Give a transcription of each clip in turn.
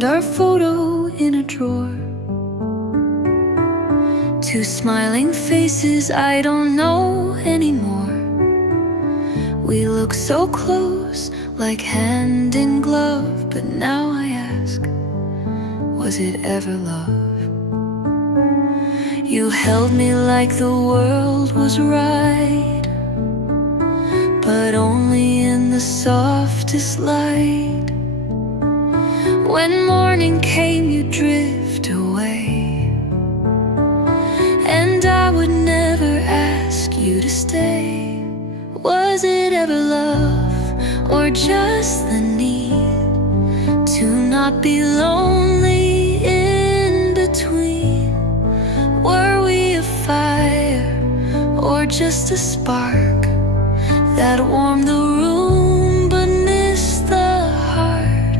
found our photo in a drawer. Two smiling faces I don't know anymore. We look so close, like hand in glove. But now I ask, was it ever love? You held me like the world was right, but only in the softest light. When morning came, you drift away, and I would never ask you to stay. Was it ever love, or just the need to not be lonely in between? Were we a fire, or just a spark that warmed the room but missed the heart?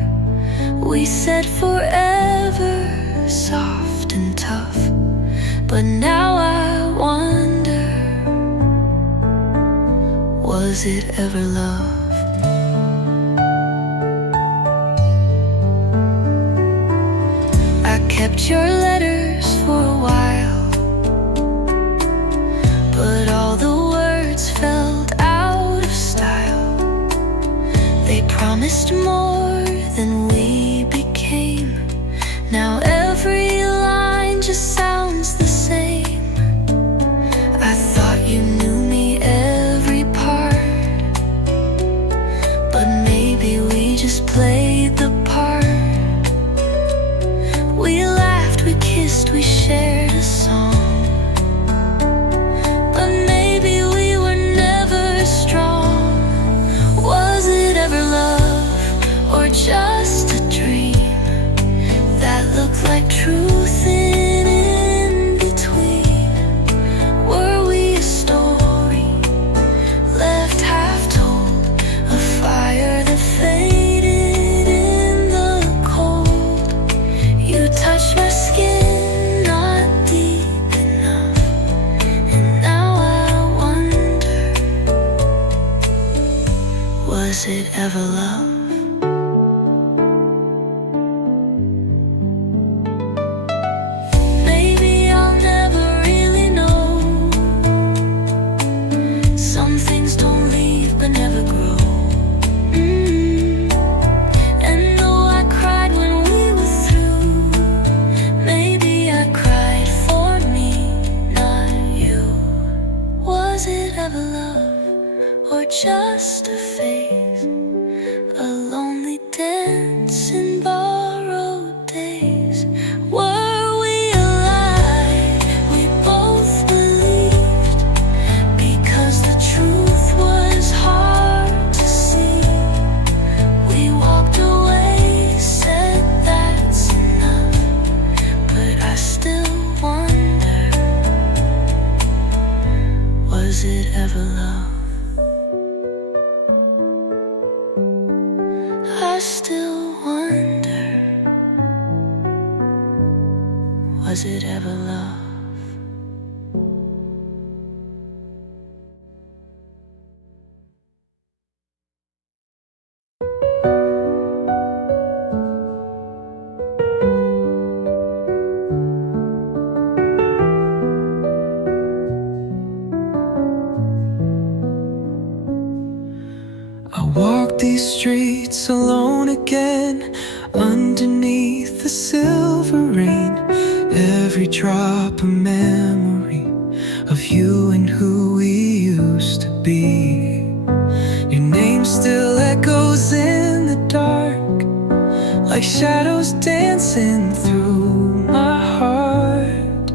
We said forever, soft and tough, but now I wonder, was it ever love? I kept your letters for a while, but all the words felt out of style. They promised more than we became. Now every line just sounds the same. I thought you knew me every part, but maybe we just played the part. We laughed, we kissed, we shared a song, but maybe we were never strong. Was it ever love, or just a dream that looked like truth in between? Were we a story left half told, a fire that faded in the cold? You touched my skin, not deep enough, and now I wonder, was it ever love? Maybe I'll never really know. Some things don't leave but never grow. And though I cried when we were through, maybe I cried for me, not you. Was it ever love, or just a phase, a lonely dance in borrowed days? Were we alive? We both believed, because the truth was hard to see. We walked away, said that's enough, but I still wonder, was it ever love? I still wonder, was it ever love? I walk these streets alone again, underneath the silver rain. Every drop a memory of you and who we used to be. Your name still echoes in the dark, like shadows dancing through my heart.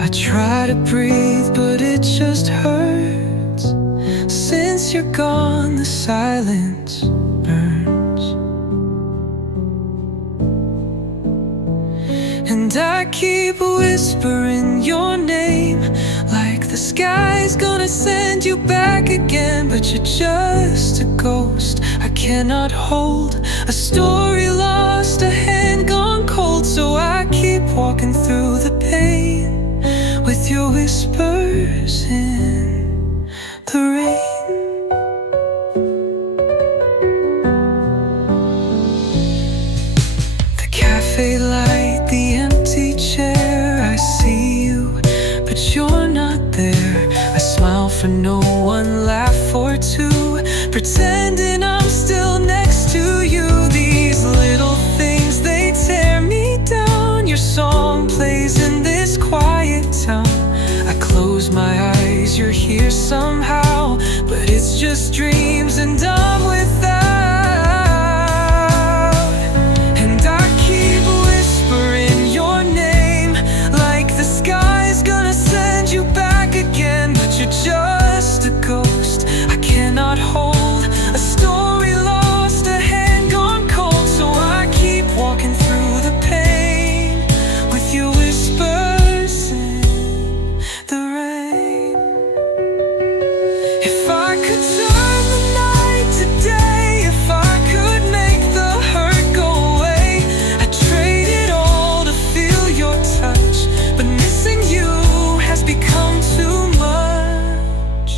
I try to breathe, but it just hurts. Since you're gone, the silence burns, and I keep whispering your name, like the sky's gonna send you back again. But you're just a ghost I cannot hold, a story lost, a hand gone cold. So I keep walking through the pain with your whispers in the rain. fade light, the empty chair. I see you, but you're not there. I smile for no one, laugh for two, pretending I'm still next to you. These little things, they tear me down. Your song plays in this quiet town. I close my eyes, you're here somehow, but it's just dreams and I'm without. And I keep whispering your name, like the sky's gonna send you back again. But you're just a ghost I cannot hold, a story lost, a hand gone cold. So I keep walking through the pain with your whispers in the rain. If I could turn the night to day, if I could make the hurt go away, I'd trade it all to feel your touch. But missing you has become too much.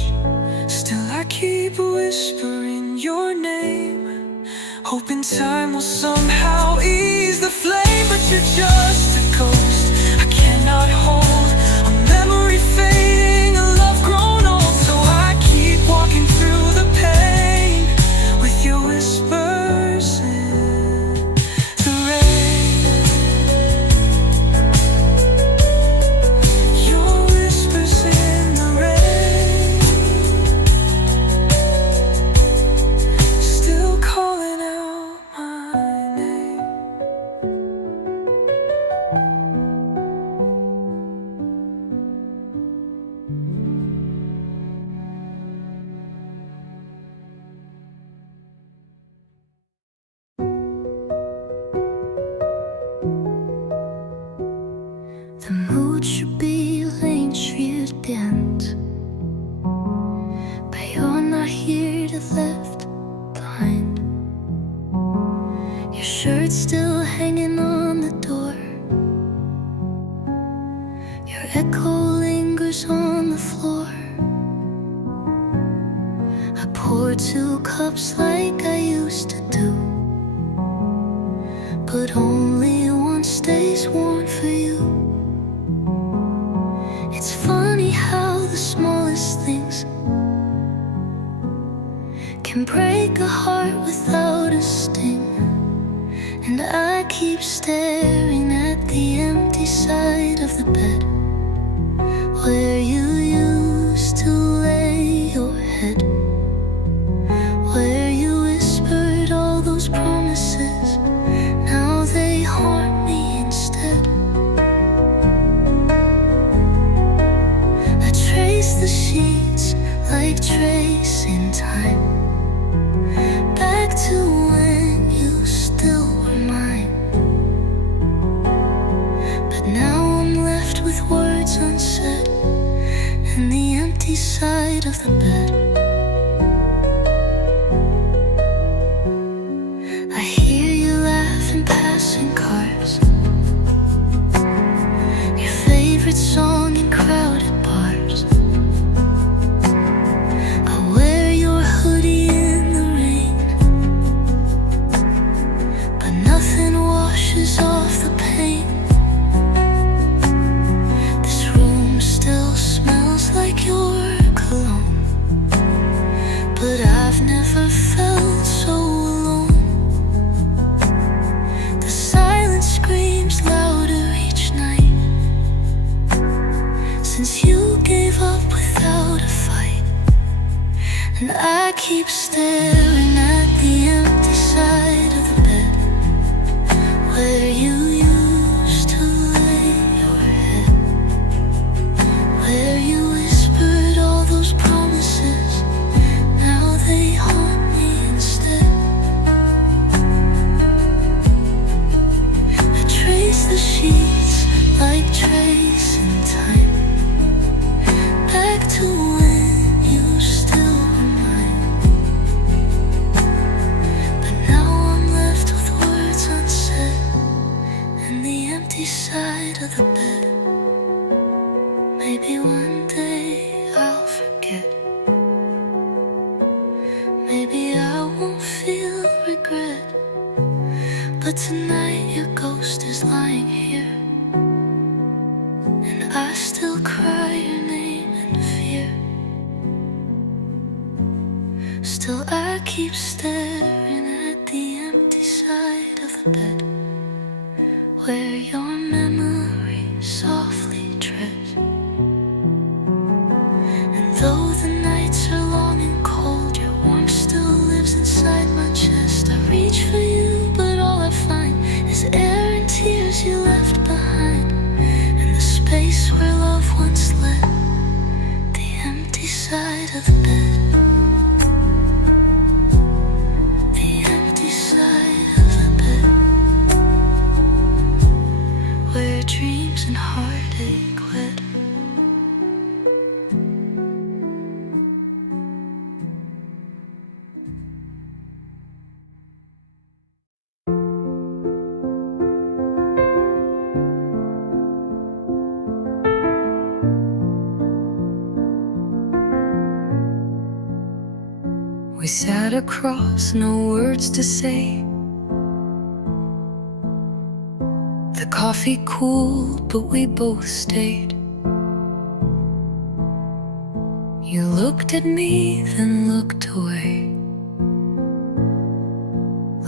Still I keep whispering your name, hoping time will somehow ease the flame. But you're just a ghost I cannot hold, a memory fading, a love grown old. So I keep walking through the pain with your whispers in the rain. Your whispers in the rain, still calling out my name. The mood should be laying tree at the end, but you're not here, to left behind. Your shirt's still hanging on the door, your echo lingers on the floor. I pour 2 cups like I used to do, but only one stays warm for you. It's funny how the smallest things can break a heart without a sting. And I keep staring at the empty side of the bed where you used to lay your head, where you whispered all those promises. Now they haunt me instead. I trace the sheets like tracing time, back to when you still were mine. But now I'm left with words unsaid and the empty side of the bed. I hear you laugh in passing cars, your favorite song in crowded bars. I wear your hoodie in the rain, but nothing washes off the pain. This room still smells like your cologne, but I've never felt so alone. The silence screams louder each night since you gave up without a fight. And I keep staring at the empty side of the bed where you used to lay your head, where you whispered all those promises. Now they haunt me instead. I trace the sheets like tracing time, back to when you still were mine. But now I'm left with words unsaid and the empty side of the bed. Maybe one day I'll forget, maybe I won't feel regret, but tonight your ghost is lying here, and I still cry your name in fear. Still I keep staring at the empty side of the bed, where your memory softly treads. And though the nights are long and cold, your warmth still lives inside my chest. I reach for you, but all I find is air and tears you left behind, and the space where love once led, the empty side of the bed. The empty side of the bed, where dreams and heartache wed. We sat across, no words to say. The coffee cooled, but we both stayed. You looked at me, then looked away,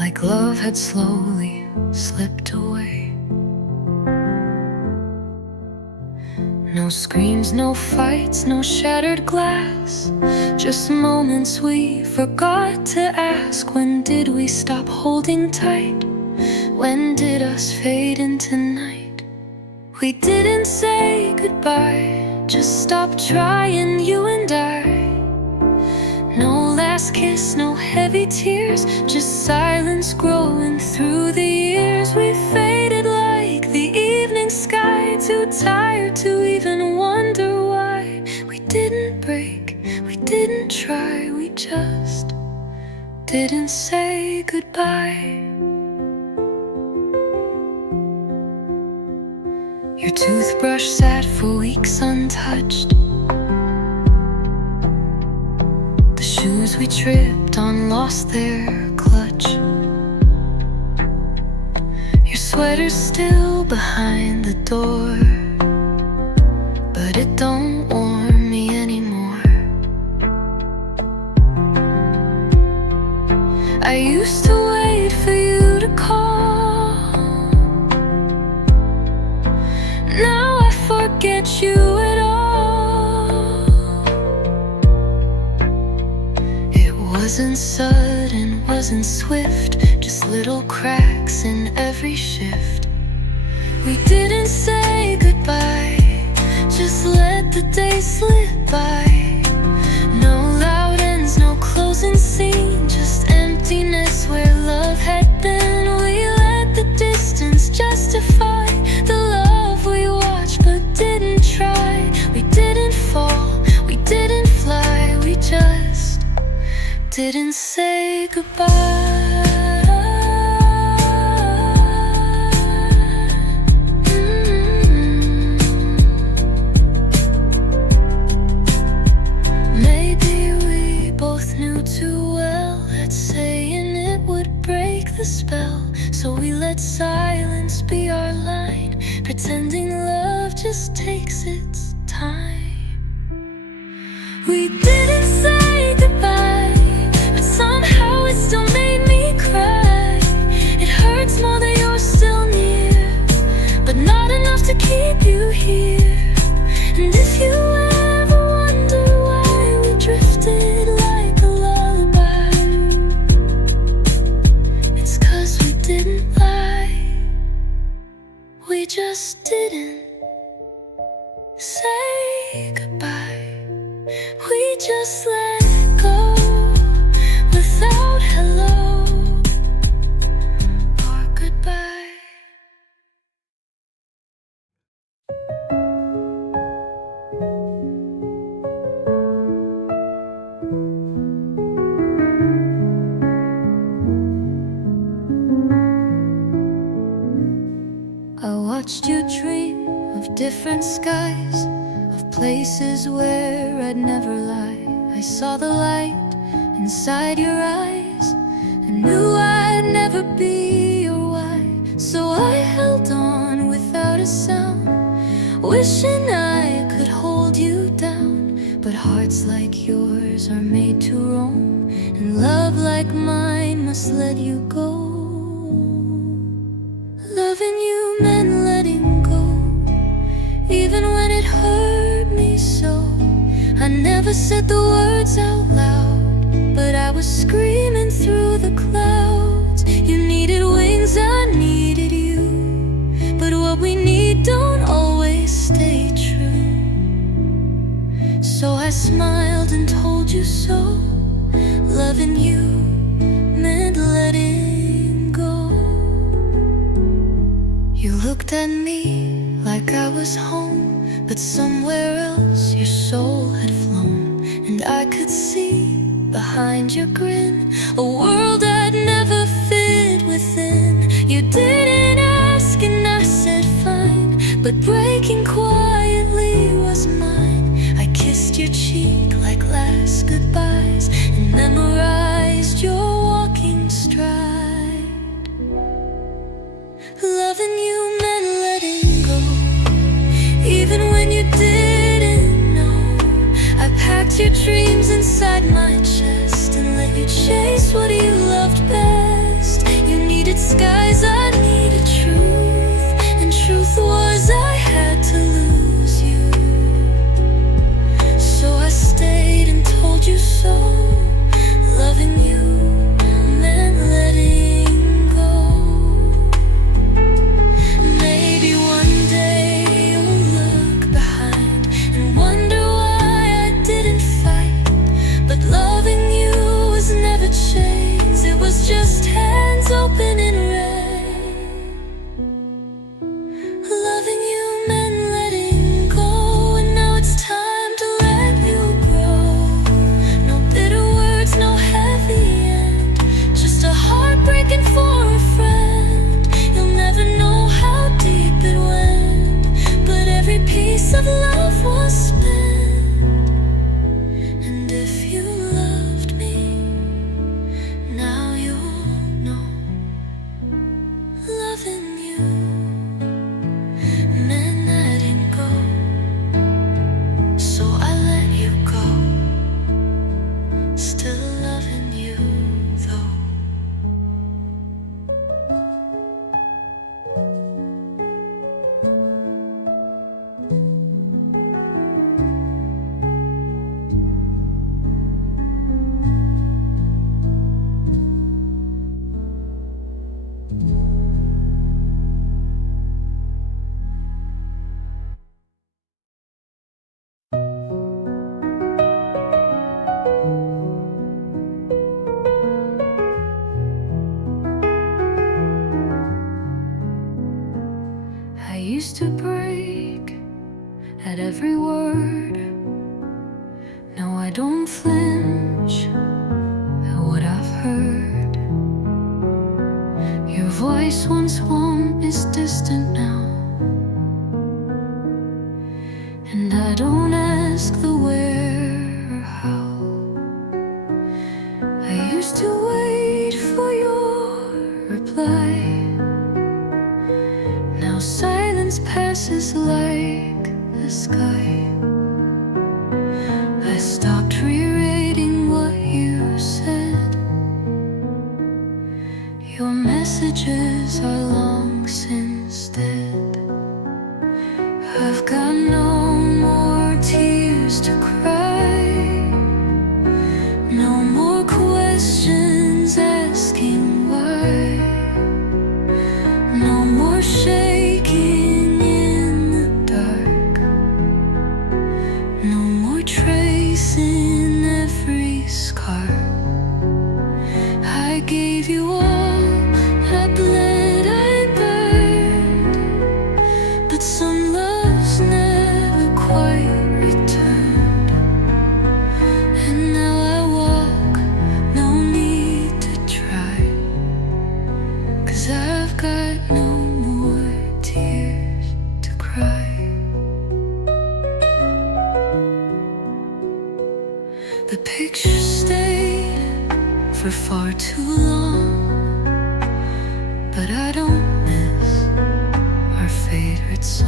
like love had slowly slipped away. No screams, no fights, no shattered glass, just moments we forgot to ask. When did we stop holding tight? When did us fade into night? We didn't say goodbye, just stopped trying, you and I. No last kiss, no heavy tears, just silence growing through the years. We faded like the evening sky, too tired to even wonder why. We didn't break, we didn't try, we just didn't say goodbye. Your toothbrush sat for weeks untouched. The shoes we tripped on lost their clutch. Your sweater's still behind the door, but it don't warm me anymore. I used to wait for you to call. Now I forget you at all. It wasn't sudden, wasn't swift, just little cracks in every shift. We didn't say goodbye, just let the day slip by. No loud ends, no closing scene, just emptiness where love had been. We let the distance justify the love we watched but didn't try. We didn't fall, we didn't fly, we just didn't say goodbye. The spell, so we let silence be our line, pretending love just takes its time. We didn't say goodbye, but somehow it still made me cry. It hurts more that you're still near, but not enough to keep you here. And if you ever wonder why we drifted like a lullaby, didn't lie, we just didn't say goodbye. We just let go without hello or goodbye. I watched you dream of different skies, of places where I'd never lie. I saw the light inside your eyes and knew I'd never be your wife. So I a sound, wishing I could hold you down. But hearts like yours are made to roam, and love like mine must let you go. Loving you meant letting go, even when it hurt me so. I never said the words out loud, but I was screaming through the clouds. You needed wings, I needed you, but what we need don't always stay true. So I smiled and told you so. Loving you meant letting go. You looked at me like I was home, but somewhere else your soul had flown. And I could see behind your grin a world I'd never fit within. You didn't ask and I said fine, but breaking quietly was mine. I kissed your cheek like last goodbyes and memorized your walking stride. Loving you meant letting go, even when you didn't know. I packed your dreams inside my chest and let you chase what you loved best. You needed skies, I needed truth, and truth was I had to lose you. So I stayed and told you so. Loving you meant letting go. Maybe one day you'll look behind and wonder why I didn't fight. But loving you was never chains, it was just hands open in rain. Loving you meant letting go, and now it's time to let you grow. No bitter words, no heavy end, just a heart breaking for a friend. You'll never know how deep it went, but every piece of love was spent. And if you loved me, now you'll know. Loving you meant letting go, so I let you go. Still loving you though. I used to break at every word. Now I don't flinch at what I've heard. Your voice once warm is distant now, and I don't ask the where or how. I used to wait for your reply. Now silence passes like the sky. I stopped rereading what you said. Your messages are long since dead. I've got no more tears to cry, no more questions asking why, no more shaking in the dark, no more tracing every scar. I gave you all, I bled, I burned, but some loves never quite returned. And now I walk, no need to try, 'cause I've got no more tears to cry. The picture stayed for far too long, but I don't miss our favorite song.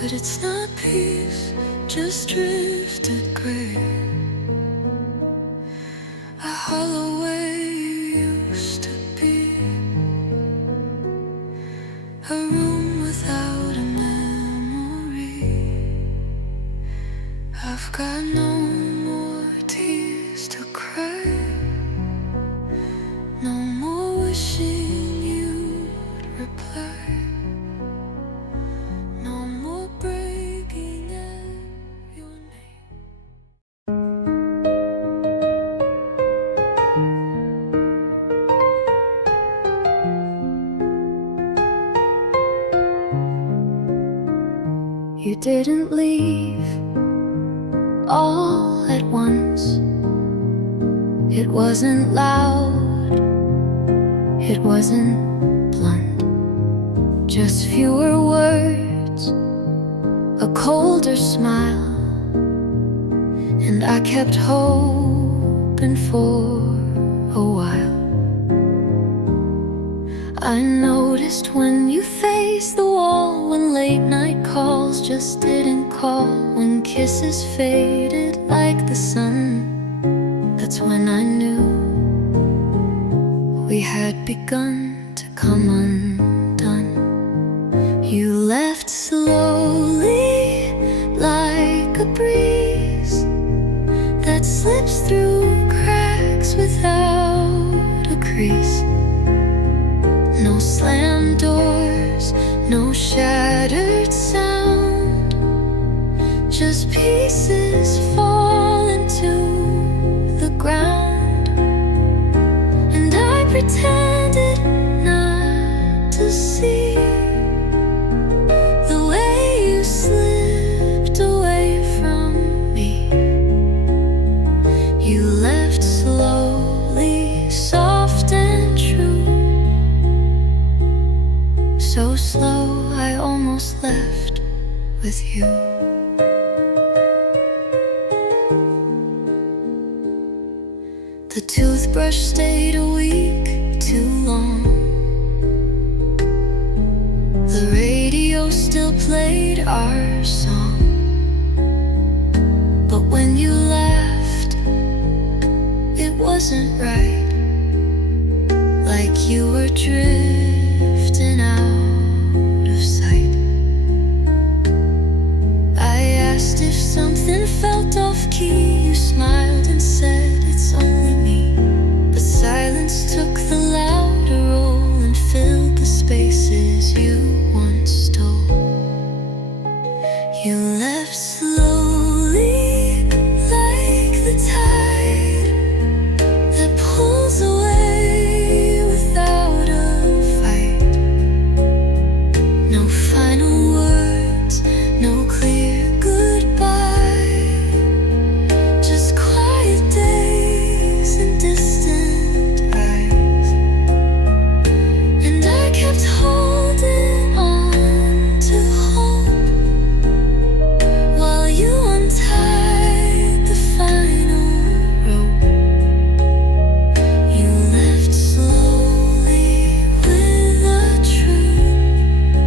but it's not peace, just drifted gray. A hollow way you used to be, a room without a memory. I've got no more tears to cry, no more wishing you'd reply, no more breaking at your name. You didn't leave all at once. It wasn't loud, it wasn't blunt, just fewer words, a colder smile. And I kept hoping for a while. I noticed when you faced the wall, when late night calls just didn't call, when kisses faded like the sun. That's when I knew we had begun to come undone. You left slowly like a breeze that slips through cracks without a crease. No slammed doors, no shattered sound, just pieces fall into the ground. And I pretended not to see the way you slipped away from me. You left slowly, soft and true, so slow I almost left with you. The toothbrush stayed a week too long. The radio still played our song. But when you left, it wasn't right. Like you were drifting out of sight. I asked if something felt off key. You smiled and said it's only me. But silence took the louder role and filled the spaces you once stole. You left slowly like the tide that pulls away without a fight. No final words, no clear goodbye, just quiet days and distant eyes. And I kept holding on to hope while you untied the final rope. You left slowly with a truth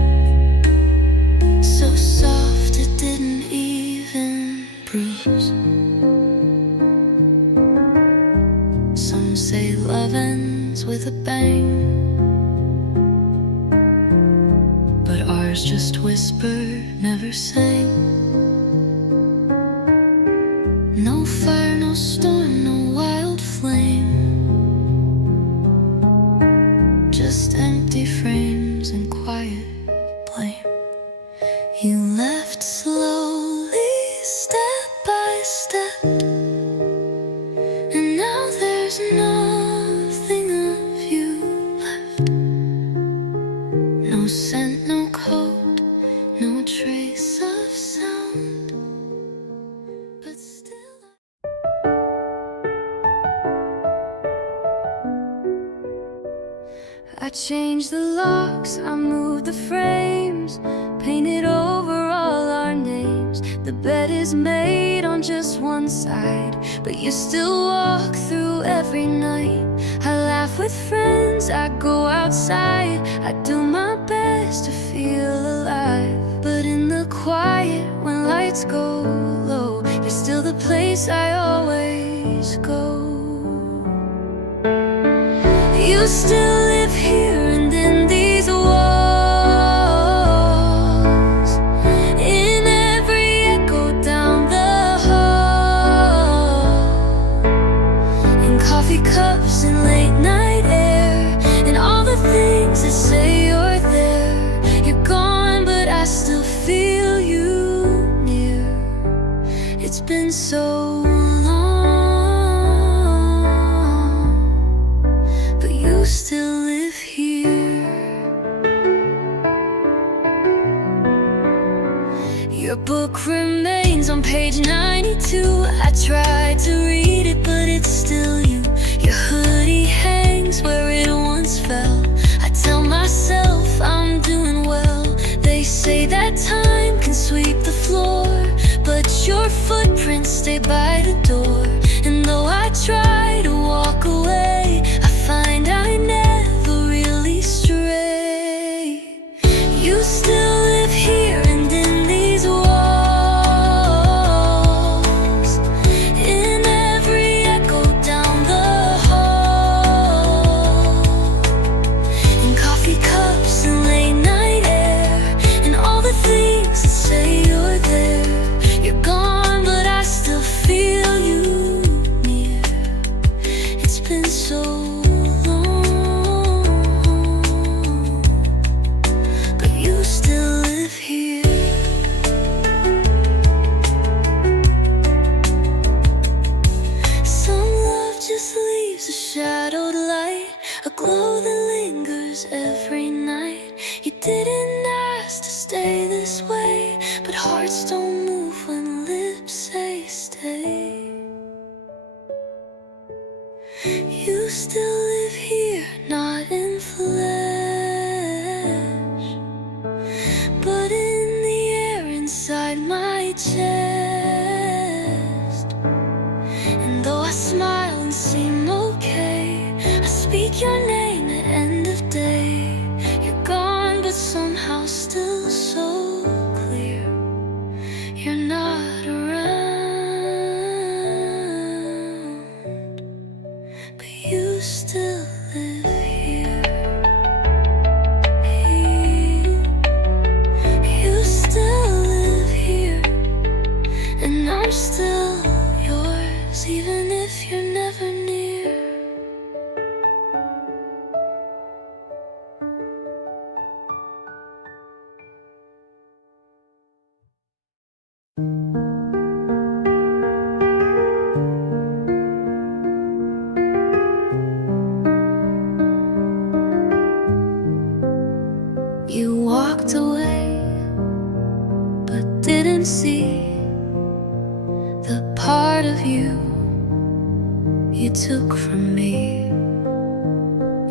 so soft it didn't even bruise. Some say love ends with a bang, but ours just whispered, never sang. No fire, no storm, no wild flame, just empty frames and quiet blame. You left slowly, step by step, and now there's nothing of you left. No scent, no coat, no trace of sound, but still I changed the locks, I moved the frames, painted over all our names. The bed is made on just one side, but you still walk through every night. I laugh with friends, I go outside, I do my best to feel alive. But in the quiet lights go low, you're still the place I always go. You still live here and in these walls, in every echo down the hall, in coffee cups and late night air, and all the things that say you're there. You're gone, but I still feel you near. It's been so long, but you still live here. Your book remains on page 92. I tried to read it, but it's still you. Your hoodie hangs where it once fell. I tell myself I'm doing well. They say that time can sweep the floor, but your footprints stay by the door. And though I try to walk away, I find I never really stray. You still live here and in these walls, in every echo down the hall, in coffee cups and late night air, and all the things that say you're there. You're gone, but I still feel you near. It's been so long, but you still live here. Some love just leaves a shadowed light, a glow that lingers every night. You didn't ask to stay this way, but hearts don't move when lips say stay. You still live here, not in flesh, but in the air inside my chest. And though I smile and seem okay, I speak your name at end of day. You're gone, but somehow still so clear. You're not around, but you still live here. You still live here, and I'm still yours, even if you're never near. You walked away, but didn't see the part of you you took from me.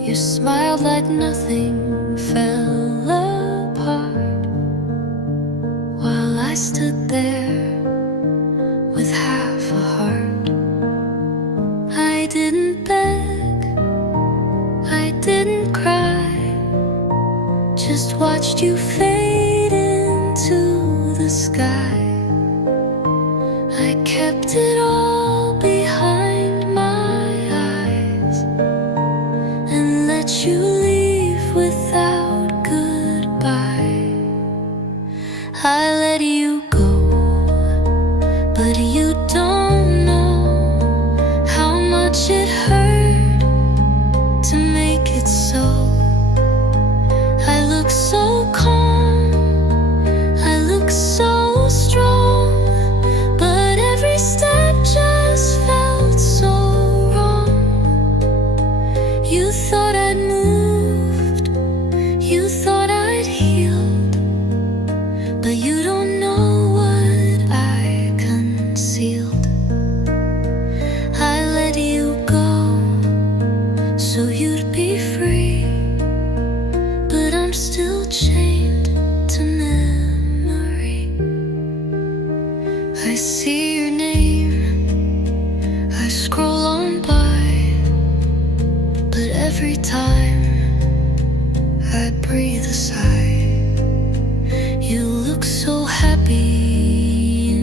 You smiled like nothing fell apart, while I stood there with half a heart. I didn't beg, I didn't cry, just watched you fade into the sky. I kept it all behind my eyes and let you leave without goodbye. I let you go, but you don't know how much it hurt to make it so. I look so calm, I look so strong, but every step just felt so wrong. You thought I'd moved, you thought I'd healed, but you don't know what I concealed. I let you go so you'd be free, but I'm still chained to memory. I see your name, I scroll on by, but every time I breathe a sigh. You look so happy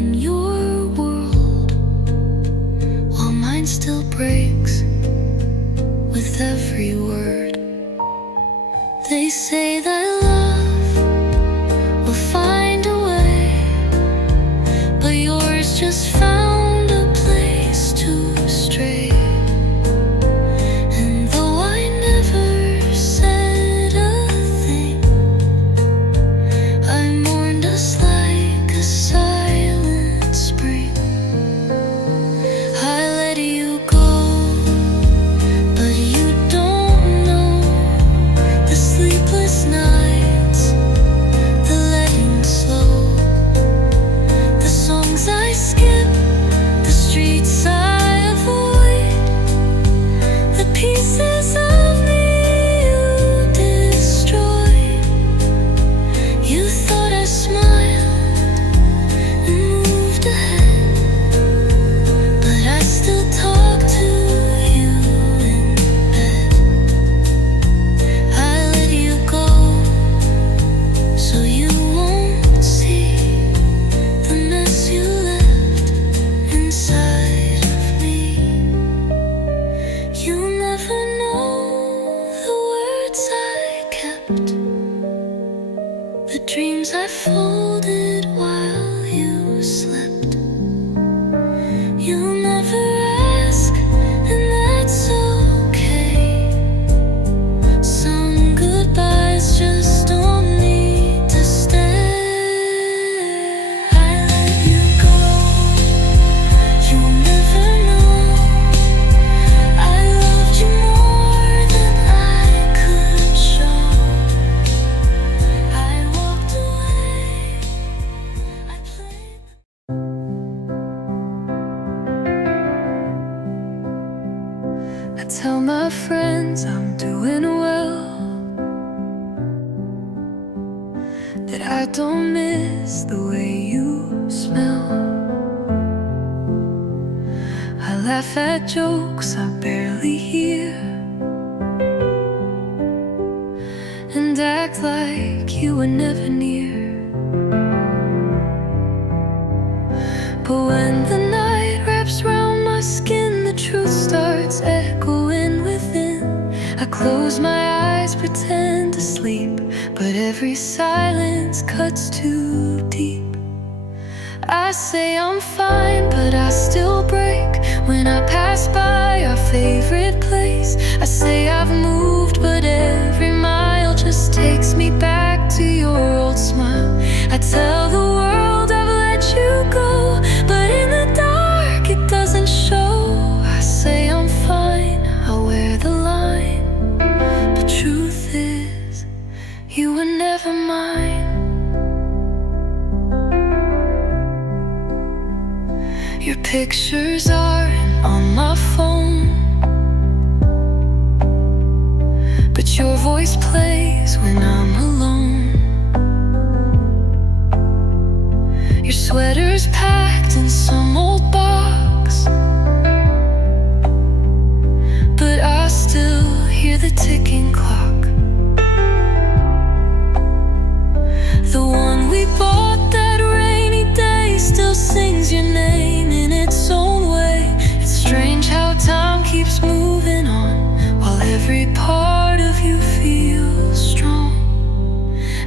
tell my friends I'm doing well, that I don't miss the way you smell. I laugh at jokes I barely hear and act like you were never near. But when the night wraps round my skin, the truth starts echoing within. I close my eyes, pretend to sleep, but every silence cuts too deep. I say I'm fine, but I still break when I pass by our favorite place. I say I've moved, but every mile just takes me back to your old smile. I tell the world I've let you go, but in the dark it doesn't show. I say I'm fine, I wear the line, but truth is, you were never mine. Your pictures aren't on my phone, but your voice plays when I'm alone. Your sweater's packed in some old box, but I still hear the ticking clock. The one we bought that rainy day still sings your name in its own way. It's strange how time keeps moving on while every part of you feels strong.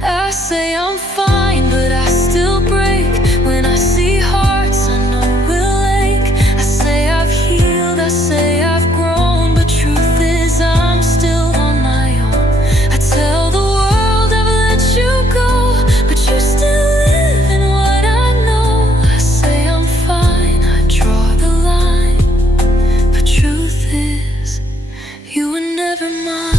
I say I'm fine, but I still break when I see hearts I know will ache. I say I've healed, I say I've grown, but truth is I'm still on my own. I tell the world I've let you go, but you still live in what I know. I say I'm fine, I draw the line, but truth is, you were never mine.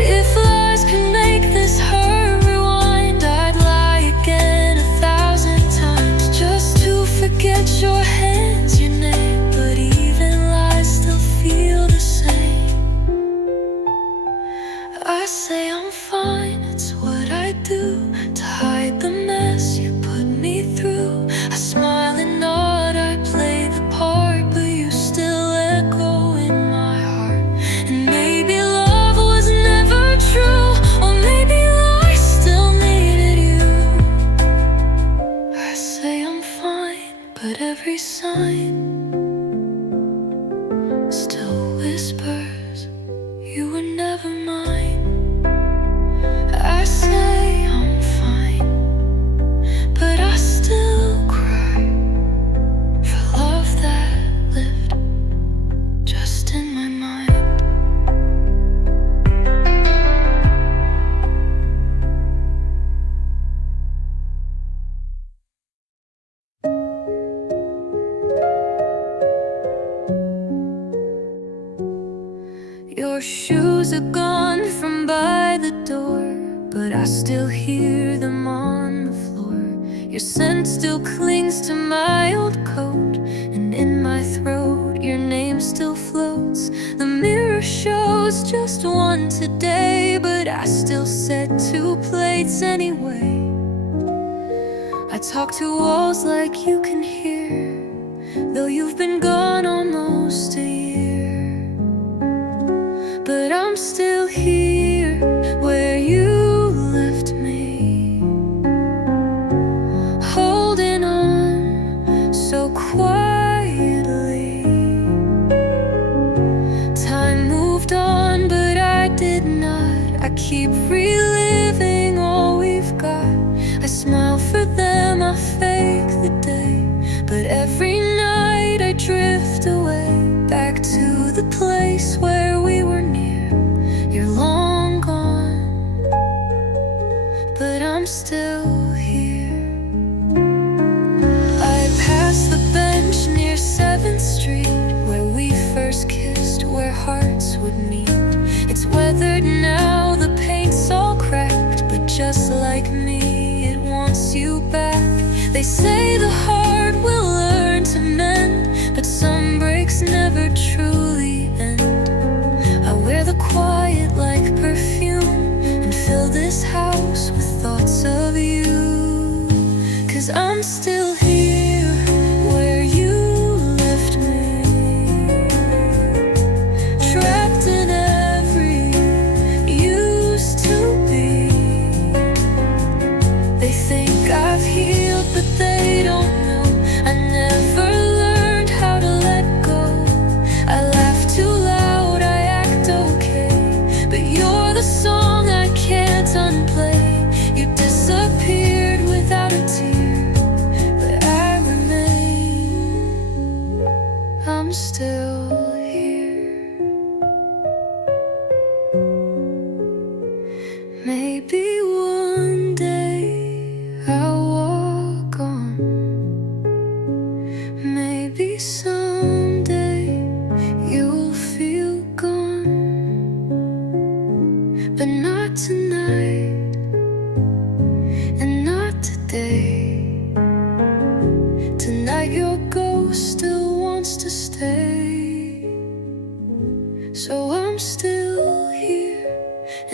If lies can make this hurt rewind, I'd lie again 1,000 times just to forget your hands, your name. But even lies still feel the same. I say I'm fine, it's what I do to hide the mess you put me through. I smile and nod, I play the part, but you still echo in my heart. And maybe love was never true, or maybe I still needed you. I say I'm fine, but every sign still whispers you were never mine. I say I'm fine, but I still cry for love that lived just in my mind. Your shoes are gone from by the door, but I still hear them on the floor. Your scent still clings to my old coat, and in my throat your name still floats. The mirror shows just one today, but I still set 2 plates anyway. I talk to walls like you can hear, though you've been gone almost a year. But I'm still here where you left me, holding on so quietly. Time moved on, but I did not. I keep reliving all we've got. I smile for them, I fake the day, but every night I drift away, back to the place where we were near. You're long gone, but I'm still here. I pass the bench near 7th Street, where we first kissed, where hearts would meet. It's weathered now, the paint's all cracked, but just like me, it wants you back. They say the heart will learn fill this house with thoughts of you. 'Cause I'm still here where you left me, trapped in every used to be. They think I've healed, but they don't know I never learned how to let go. I laugh too loud, I act okay, but you're the song I can't unplay. You disappeared without a tear, but I remain. I'm still here. Maybe one day I'll walk on. Maybe someday you'll feel gone, but not tonight and not today. Tonight your ghost still wants to stay. So I'm still here,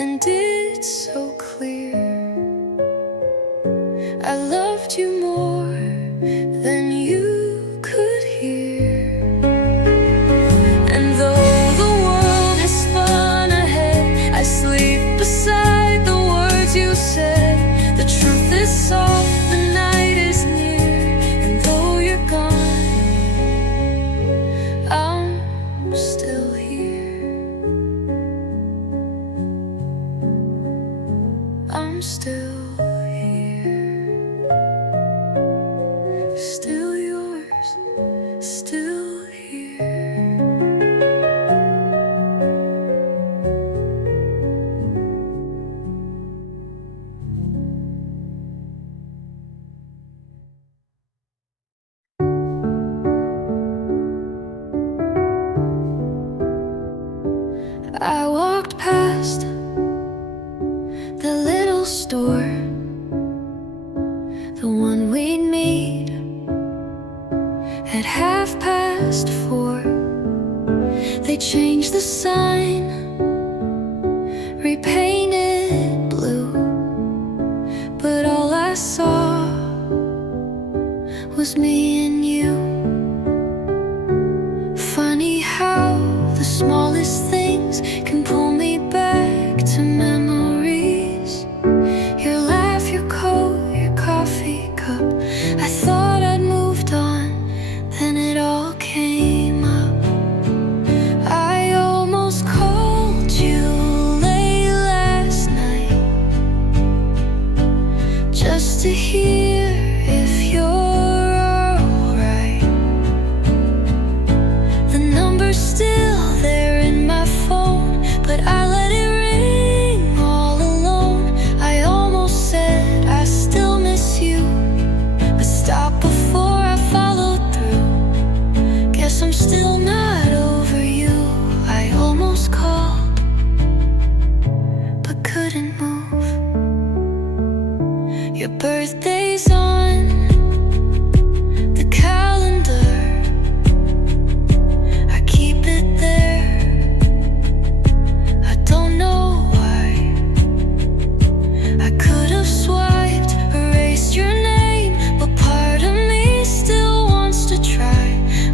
and it's so clear I loved you more than you could hear. And though the world has spun ahead, I sleep beside the words you said. The truth is soft, the night is near, and though you're gone, I'm still here. I'm still here, still yours, still here. I walked past the little store, the one we'd meet at 4:30. They changed the sign, repainted blue, but all I saw was me and you. Funny how the smallest things can pull me back to memories. Your laugh, your coat, your coffee cup. I thought I'd moved on, then it all came up. I almost called you late last night, just to hear if you're alright. The number's still there in my phone, but I let it ring all alone. I almost said I still miss you, but stopped before I followed through. Guess I'm still not over you. I almost called, but couldn't move. Your birthday's on the calendar, I keep it there. I don't know why. I could have swiped, erased your name, but part of me still wants to try.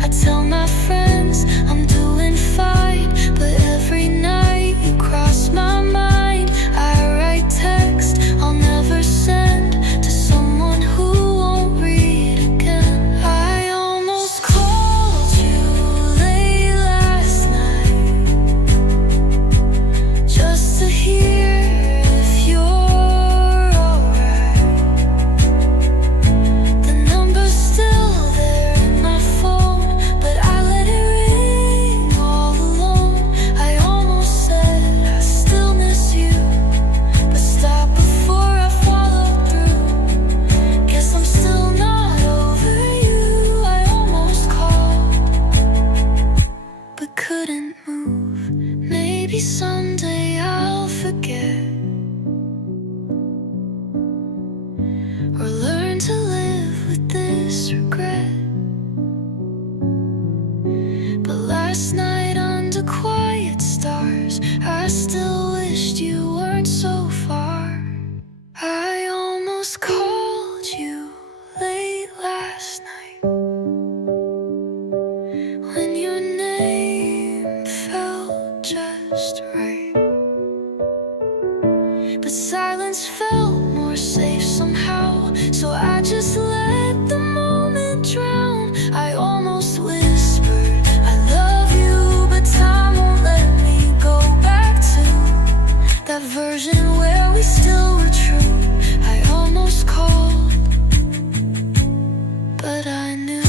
I tell my friends I'm doing fine, but every night you cross my mind. I write text I'll never send to someone but silence felt more safe somehow. So I just let the moment drown. I almost whispered, I love you, but time won't let me go back to that version where we still were true. I almost called, but I knew.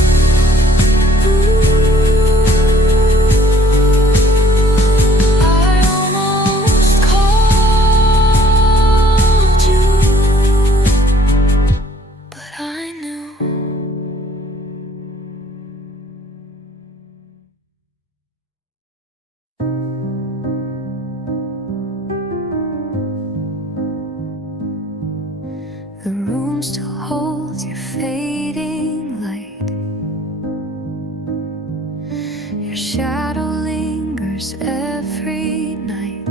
The room still holds your fading light. Your shadow lingers every night.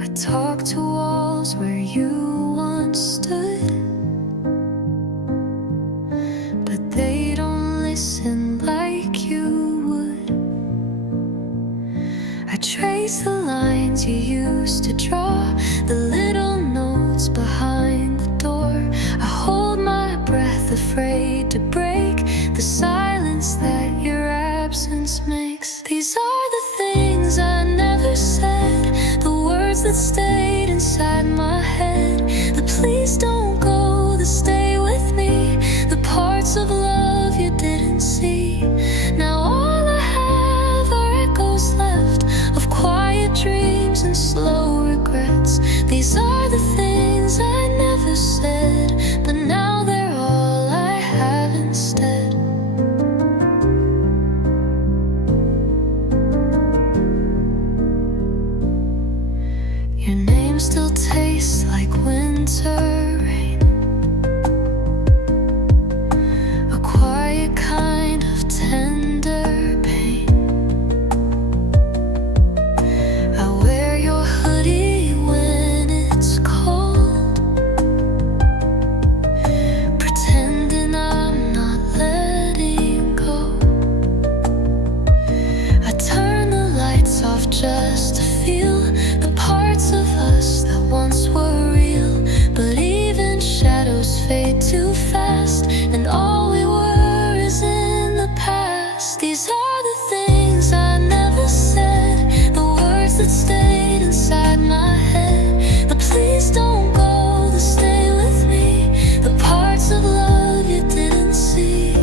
I talk to walls where you once stood, but they don't listen like you would. I trace the lines you used to draw, the little notes behind the door. I hold my breath, afraid to break the silence that your absence makes. These are the things I never said, the words that stayed inside my head. The please don't go, the stay with me, the parts of love you didn't see. Now all I have are echoes left of quiet dreams and slow regrets. These are the things I never said, but now they're all I have instead. Your name still tastes like winter rain, a quiet kind of tender pain. I wear your hoodie when it's cold, pretending I'm not letting go. I turn the lights off just to feel the parts of us that once were real. But even shadows fade too fast, and all we were is in the past. These are the things I never said, the words that stayed inside my head. The please don't go, the stay with me, the parts of love you didn't see.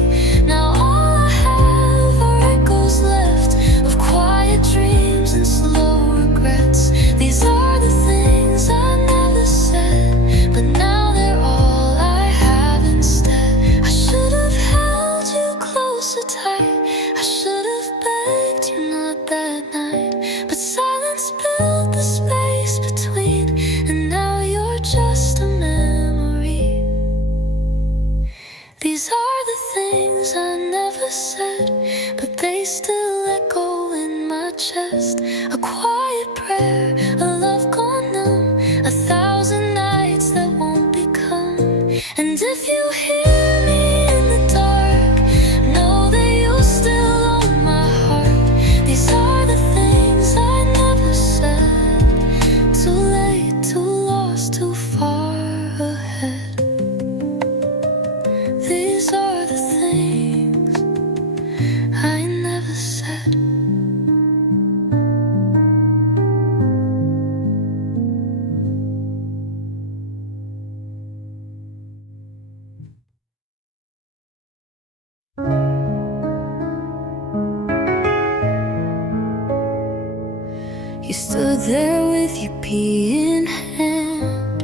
Now all I have are echoes left of quiet dreams and slow regrets. These are the things I never said, but now they're all I have instead. I should have held you closer tight, I should have begged you not that night, but silence built the space between, and now you're just a memory. These are the things I never said, but they still echo in my chest. A quiet prayer, a love gone numb, 1,000 nights that won't become. And if you hear me in the dark, know that you'll still own my heart. These are the things I never said, too late, too lost, too far ahead. These are the things I never said. You stood there with your pee in hand,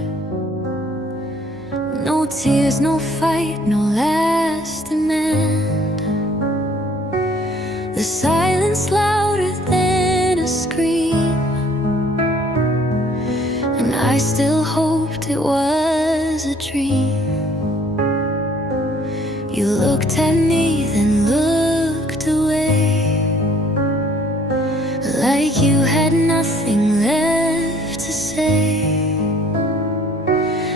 no tears, no fight, no last demand. The silence louder than a scream, and I still hoped it was a dream. You looked at me, then looked away, like you had nothing left to say.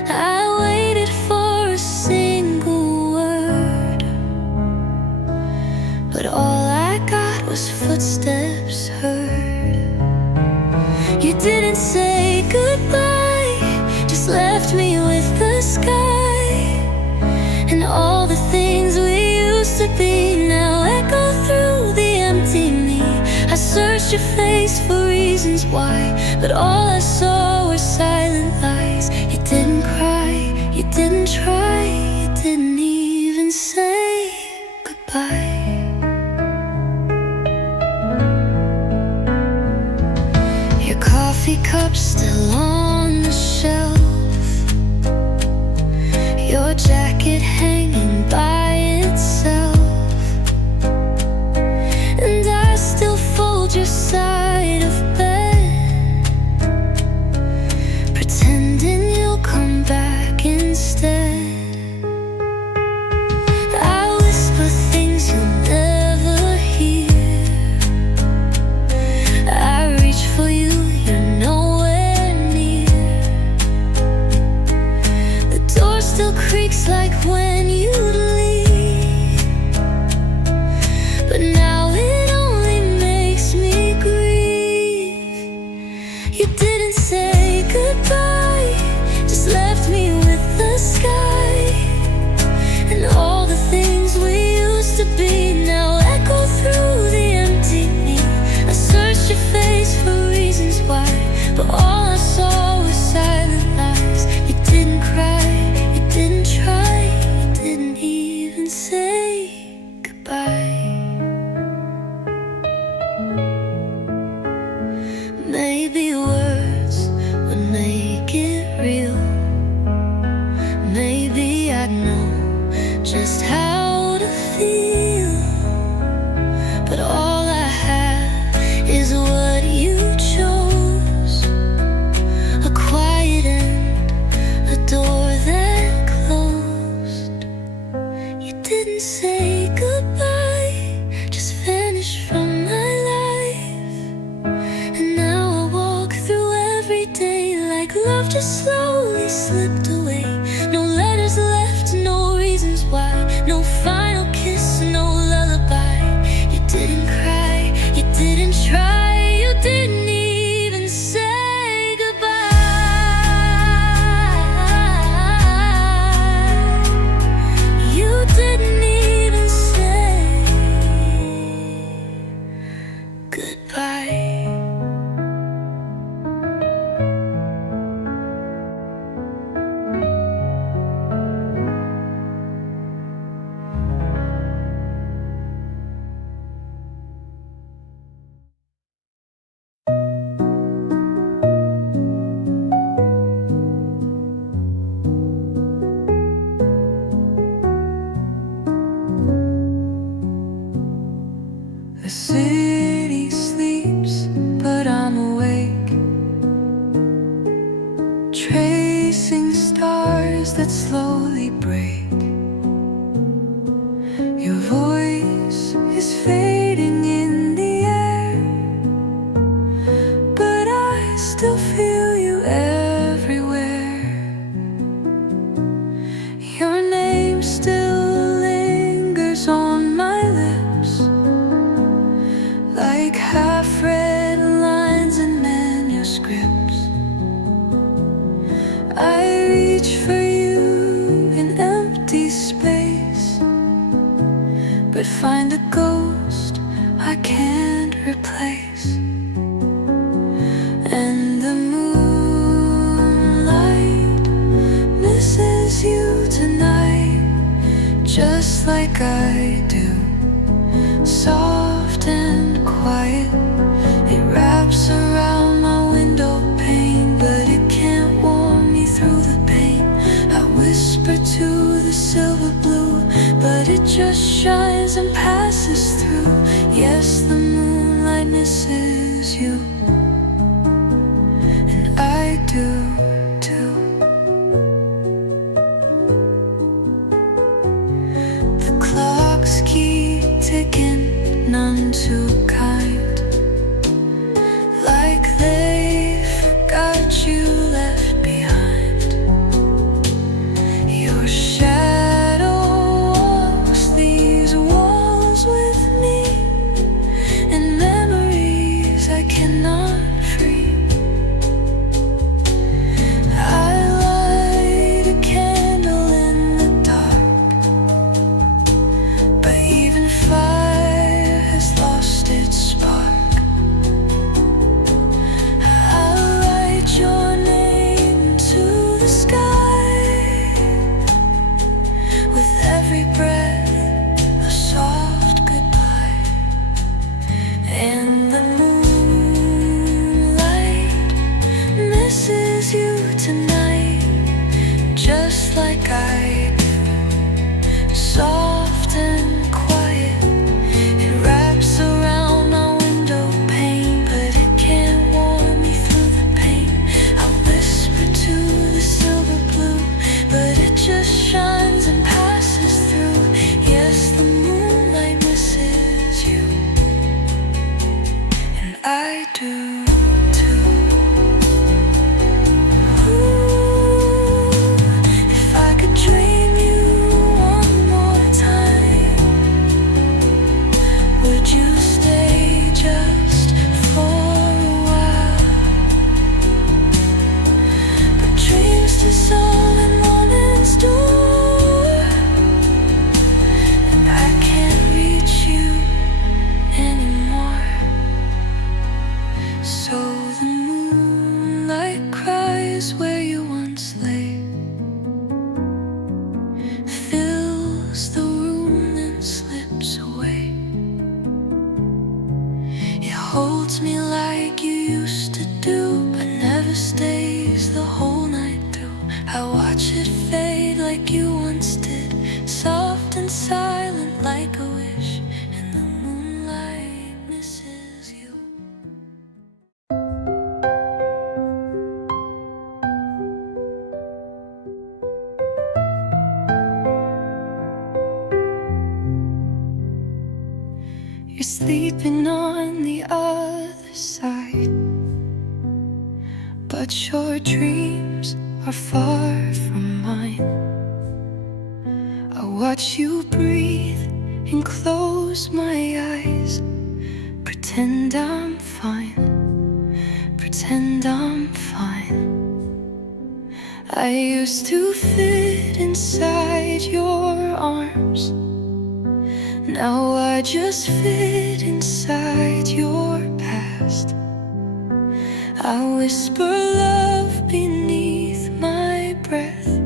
I waited for a single word, but all I got was footsteps heard. You didn't say goodbye, just left me with the sky. And all the things we used to be now echo through the empty me. I searched your face for reasons why, but all I saw were silent lies. You didn't cry, you didn't try, you didn't even say goodbye. Your coffee cup still on the shelf, your jacket hanging by itself, and I still fold your side of bed, pretending you'll come back instead. I whisper things you'll never hear, I reach for you, you're nowhere near. The door still creaks like when you leave, but now it only makes me grieve. You didn't say goodbye, just left me with the sky. And all the things we used to be now echo through the empty me. I searched your face for reasons why, but all I saw was silent lies. You didn't cry, you didn't try, you didn't even say goodbye. Maybe words would make it real. Maybe I'd know just how to feel. But all I have is what you chose, a quiet end, a door that closed. You didn't say goodbye, just vanished from my life. And now I walk through every day like love just slowly slipped away. No letters left, no reasons why, no final kiss, no lullaby. You didn't cry, you didn't try, you didn't even say goodbye. You didn't even say goodbye. The city sleeps, but I'm awake, tracing stars that slowly break. Your voice is fading in the air, but I still feel you everywhere. Your name still lingers on my lips, like half-read lines in manuscripts. I reach for you in empty space, but find a ghost I can't replace. And the moonlight misses you tonight, just like I do. Soft and quiet, it wraps around my window pane, but it can't warm me through the pain. I whisper to the silver blue, but it just shines and passes through. Yes, the moonlight misses you, and I do too. The clocks keep ticking, none too kind, like they forgot you left behind. Your shadow walks these walls with me, like I do, soft and quiet. It wraps around my window pane, but it can't warm me through the pain. I whisper to the silver blue, but it just shines and passes through. Yes, the moonlight misses you, and I do. Where you once lay, fills the room then slips away. It holds me like you used to do, but never stays the whole night through. I watch it fade like you once did, soft and silent like a wish, and the moonlight misses you. You're sleeping on the other side, but your dreams are far from mine. I watch you breathe and close my eyes, pretend I'm fine, pretend I'm fine. I used to fit inside your arms, now I just fit inside your past. I whisper love beneath my breath,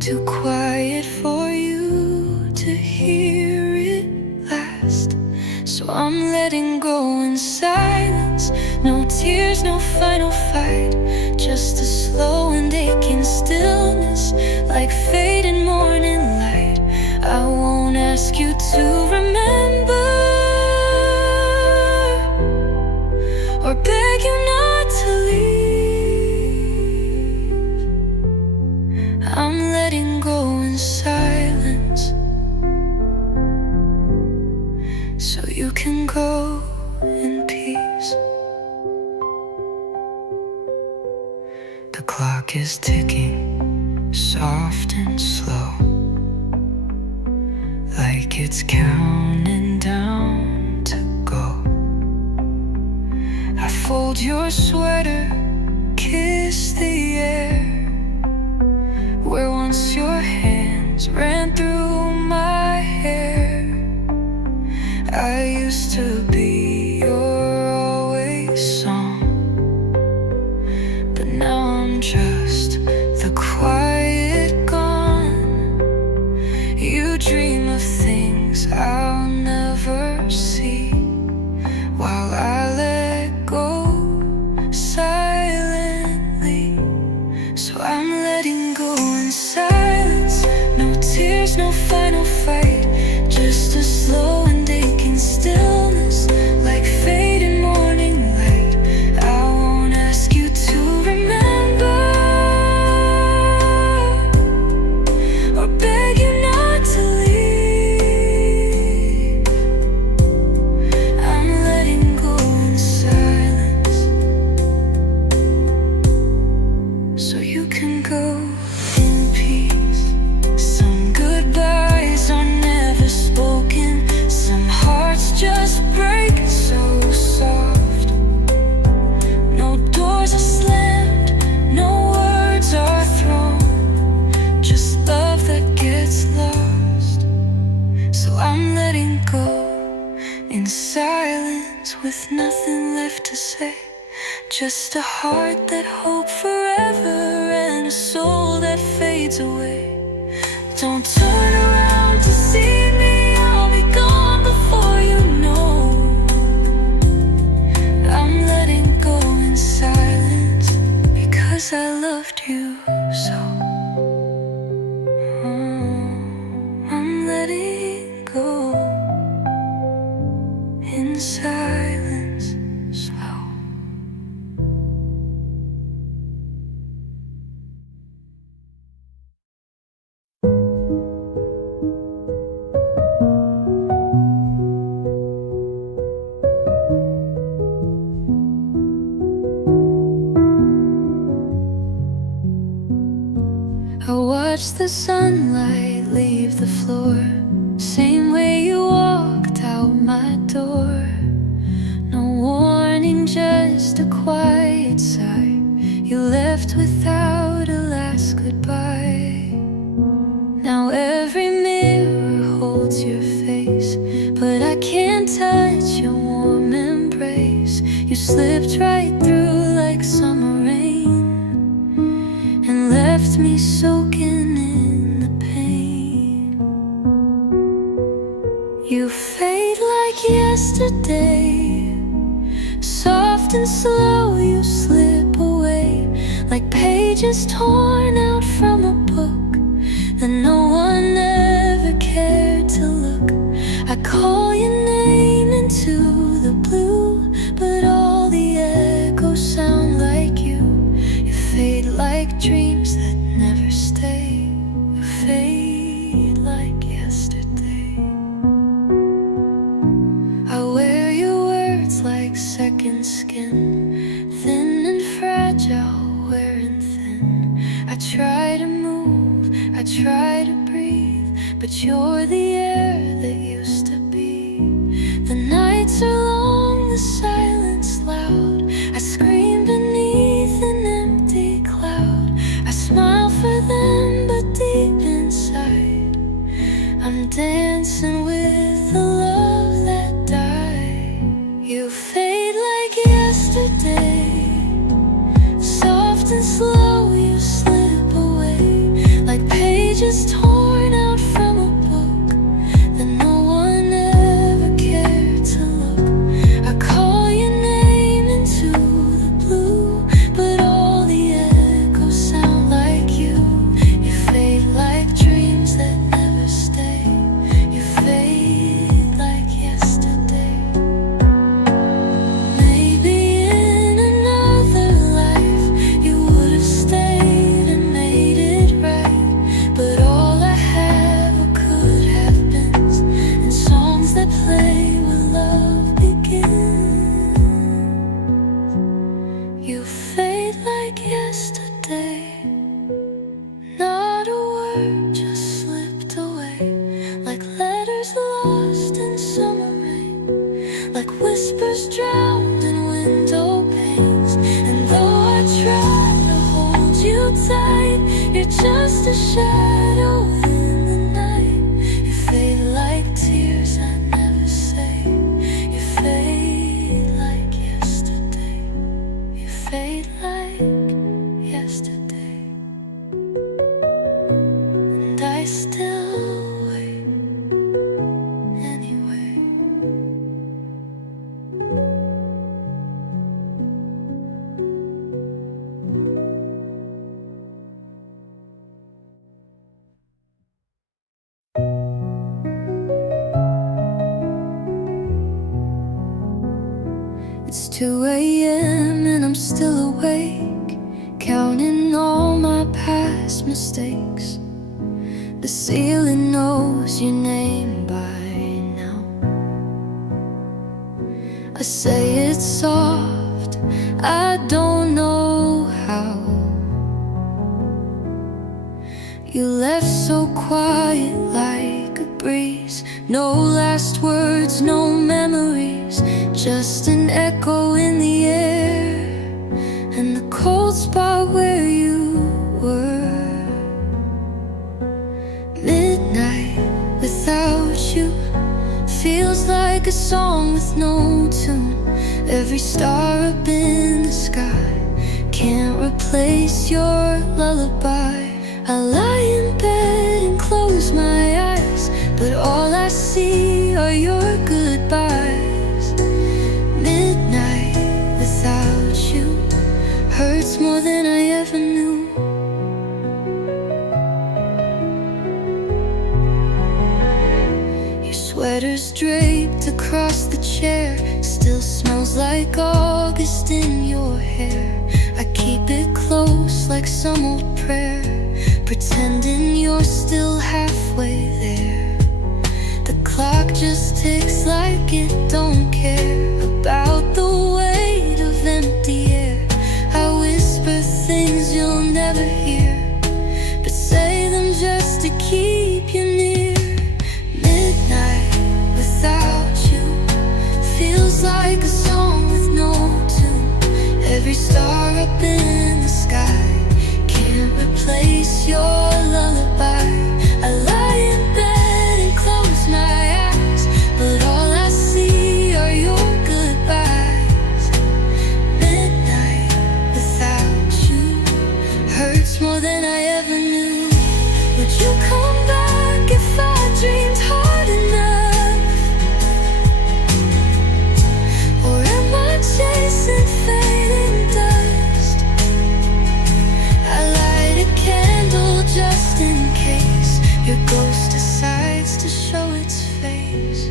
too quiet for you to hear it last. So I'm letting go in silence, no tears, no final fight, just a slow and aching stillness, like fading morning light. I won't ask you to remember or beg you not to leave. I'm letting go in silence, so you can go in peace. The clock is ticking, soft and slow, like it's counting down to go. I fold your sweater, kiss the air, where once your hands ran through my hair. I used to be your always song, but now I'm just the quiet gone. You dream of things I'll never see, while I let go silently. So I'm letting go in silence, no tears, no final fight, just a slow and aching stillness, like fading morning light. I won't ask you to remember or beg you not to leave. I'm letting go in silence, so you can go in peace. Some goodbyes are never spoken, some hearts just break so soft. No doors are slammed, no words are thrown, just love that gets lost. So I'm letting go in silence, with nothing left to say, just a heart that hoped forever and a soul that fades away. Don't turn around to see me, I'll be gone before you know. I'm letting go in silence, because I loved you so. I watch the sunlight leave the floor, same way you walked out my door. No warning, just a quiet sigh. You left without a last goodbye. Now every mirror holds your face, but I can't touch your warm embrace. You slipped right through like summer rain and left me soaking in the pain. You fade like yesterday, soft and slow you slip away, like pages torn out from a book that no one ever cared to look. I call your name into the blue, but all the echoes sound like you. You fade like dreams that never stay. You fade like yesterday. I wear your words like second skin, thin and fragile, wearing thin. I try to move, I try to breathe, but you're the air that used to be. The nights are long, the silence loud. I scream beneath an empty cloud. I smile for them, but deep inside I'm dancing with the love that died. You fade like yesterday, soft and slow you slip away, like pages torn out from a book that no one ever cared to look. I call your name into the blue, but all the echoes sound like you. You fade like dreams that never stay. You fade like yesterday. Maybe in another life you would have stayed and made it right, but all I have or could have been and songs that play when love begins. You fade like yesterday, not a word just slipped away, like letters lost in summer rain, like whispers drowned in window panes. And though I try to hold you tight, you're just a shadow in the night. You fade like tears I never say. You fade like yesterday. You fade like yesterday. And I still wait anyway. It's 2 a.m. and I'm still awake, counting all my past mistakes. The ceiling knows your name by now. I say it's soft, I don't know how. You left so quiet like a breeze, no last words, no memories, just an echo in the air and the cold spot where you were. Midnight without you feels like a song with no tune. Every star up in the sky can't replace your lullaby. I lie in bed and close my eyes, but all I see are your goodbyes. Midnight without you hurts more than I ever knew. Your sweater's draped across the chair, still smells like August in your hair. I keep it close like some old prayer, pretending you're still halfway there. The clock just ticks like it don't care about the weight of empty air. I whisper things you'll never hear, but say just to keep you near. Midnight without you feels like a song with no tune. Every star up in the sky can't replace your lullaby. I lie in bed and close my eyes, but all I see are your goodbyes. Midnight without you hurts more than I ever knew. Would you come back if I dreamed hard enough? Or am I chasing fading dust? I light a candle just in case your ghost decides to show its face.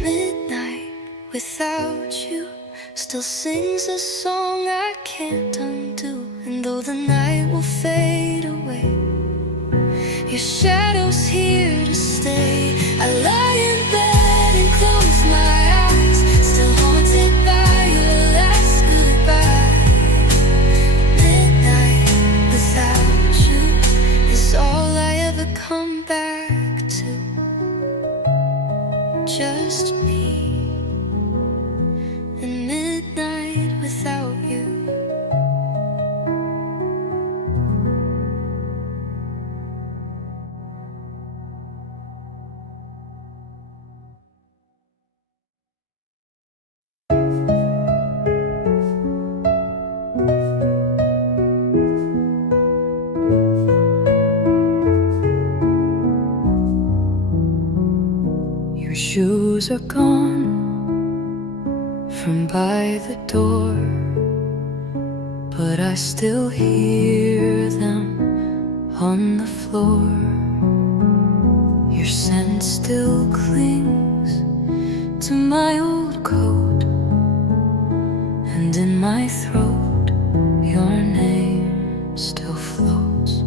Midnight without you still sings a song I can't undo. And though the night will fade away, your shadow's here to stay. I lie in bed and close my eyes, still haunted by your last goodbye. Midnight without you is all I ever come back to. Just me and midnight without you. Your shoes are gone from by the door, but I still hear them on the floor. Your scent still clings to my old coat, and in my throat your name still floats.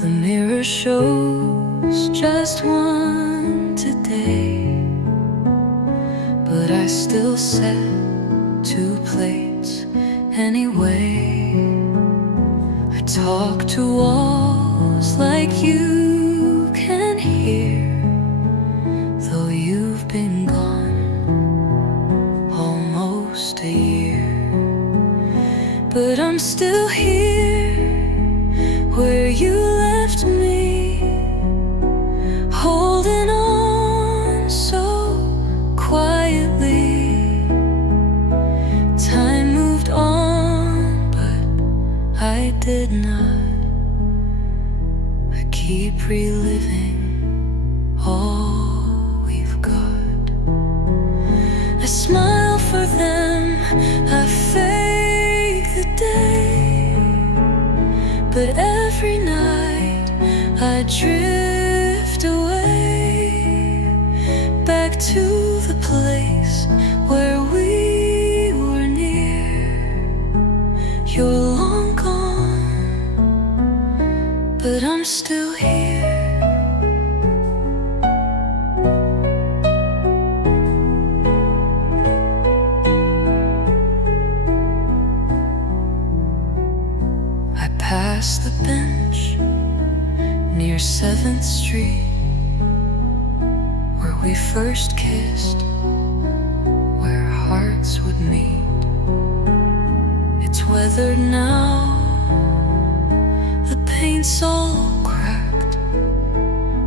The mirror shows just one today, but I still set 2 plates anyway. I talk to walls like you can hear, though you've been gone almost a year. But I'm still here where you left me, holding on so quietly. Time moved on, but I did not. I keep reliving all we've got. I smile for them, I fake the day, but every night I drift away, back to the place where we were near. You're long gone, but I'm still here. I passed the bench near 7th Street, where we first kissed, where hearts would meet. It's weathered now, the paint's all cracked,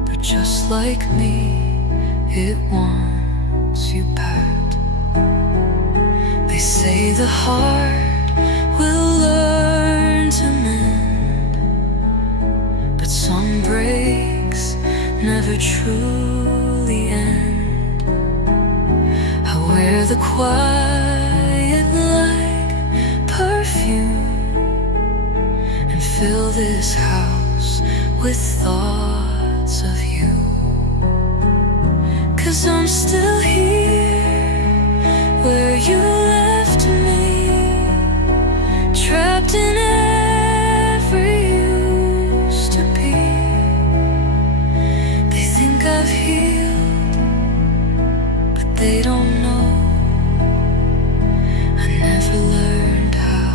but just like me, it wants you back. They say the heart will learn to mend, but some breaks never truly end. I wear the quiet like perfume and fill this house with thoughts of you. 'Cause I'm still here where you left me, trapped in every used to be. They think I've healed, but they don't know I never learned how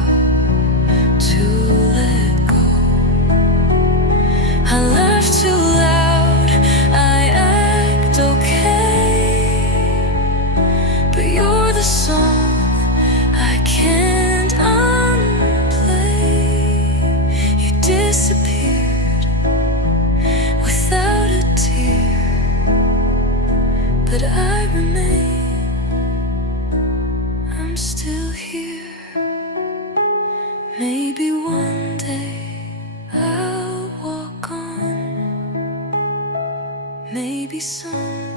to let go. Maybe one day I'll walk on. Maybe someday